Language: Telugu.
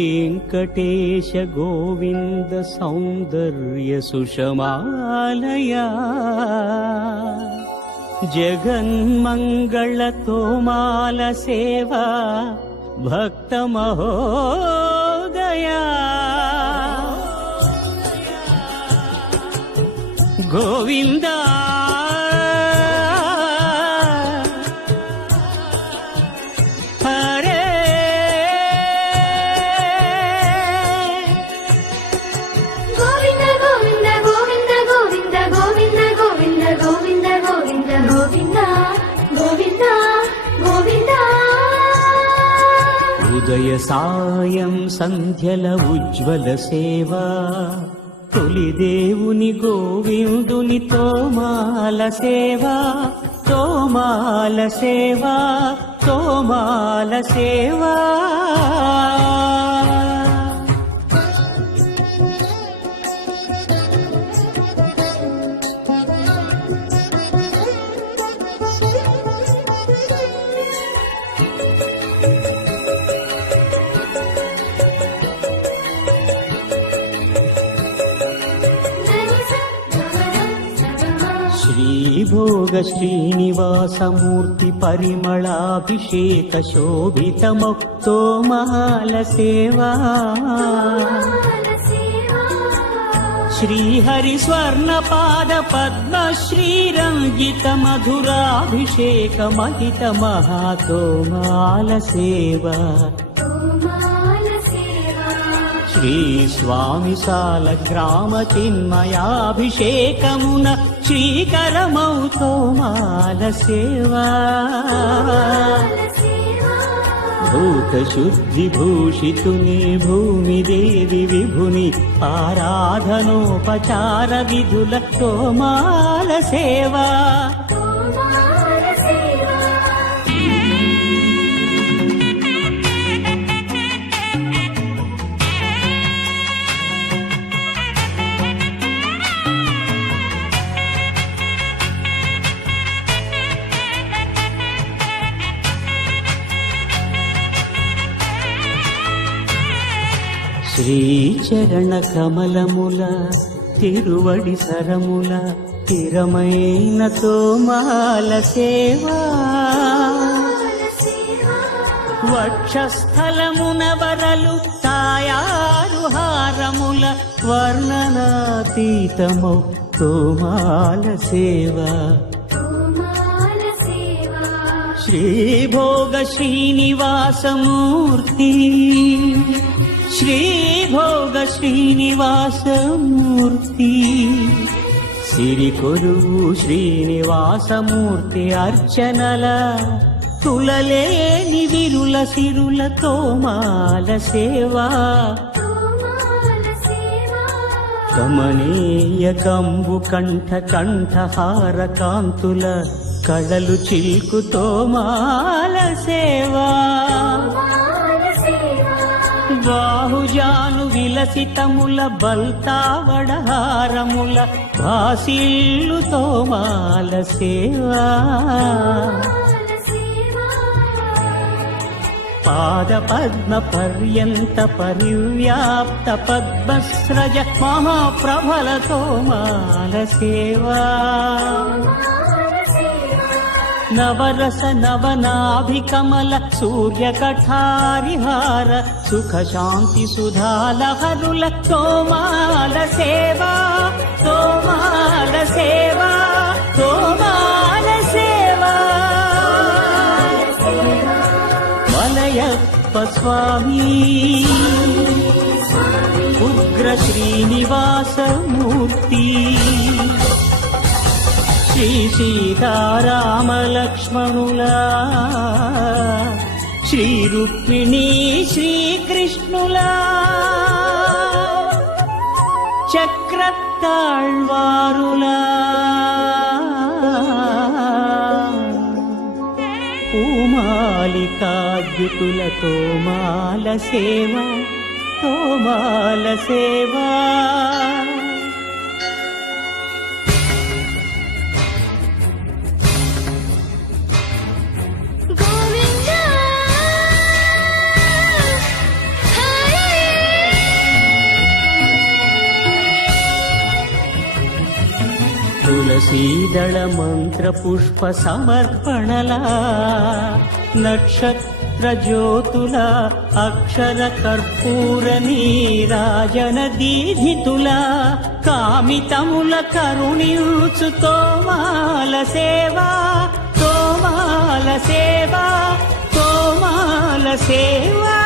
श्रीवेङ्कटेश गोविन्द सौन्दर्य सुषमालया जगन्मङ्गल तोमाल सेवा भक्तमहोदया गोविन्दा ఉదయ సాయం సంధ్యల ఉజ్వల సేవా తొలి దేవుని గోవిందుని తోమాల సేవా తోమాల సేవా తోమాల సేవా श्रीभोग श्रीनिवासमूर्ति परिमलाभिषेक शोभितमुक्तोमाल सेवा श्रीहरि स्वर्णपाद पद्म श्रीरंगित मधुराभिषेक महित महातोमाल सेवा श्री स्वामी साल ग्राम चिन्मयाभिषेकमुन श्रीकरमौ तोमाल सेवा भूत शुद्धि भूषितुनि भूमि देवी विभुनि आराधनोपचार विधुल तोमाल सेवा శ్రీచరణ కమలముల తిరువడి సరముల తిరమైన తోమాల సేవా వక్షస్థలమున వరలు తాయారు హారముల వర్ణనాతీతమౌ తోమాల సేవా శ్రీభోగ శ్రీనివాసమూర్తి श्रीभोग श्रीनिवासमूर्ति सिरिकोलुवु श्रीनिवासमूर्ति अर्चनल तुललेनि विरुल सिरुल तोमाल सेवा कमनीय कंबु कंठ कंठहार कांतुल कळलु चिल्कु तोमाल सेवा బాహుజాను విలసితముల బల్తావడహారముల భాసిల్లు తోమాల సేవా పాద పద్మ పర్యంత పరివ్యాప్త పద్మస్రజ మహాప్రభల తోమాల సేవా नवरस नवनाभिकमल सूर्य कठारिहार सुख शांति सुधालहरुल तोमाल सेवा तोमाल सेवा तोमाल सेवा मलयप्प स्वामी उग्र श्रीनिवास मूर्ति श्री सीताराम लक्ष्मणुला श्री रुक्मिणी श्री कृष्णुला चक्रताळ्वारुला पूमालिकाद्युतुल तोमाल सेवा तोमाल सेवा తులసీదళ మంత్ర పుష్ప సమర్పణలా నక్షత్ర జ్యోతుల అక్షర కర్పూర నీరాజన దీధితుల కామితముల కరుణించు తోమాల సేవా తోమాల సేవా తోమాల సేవా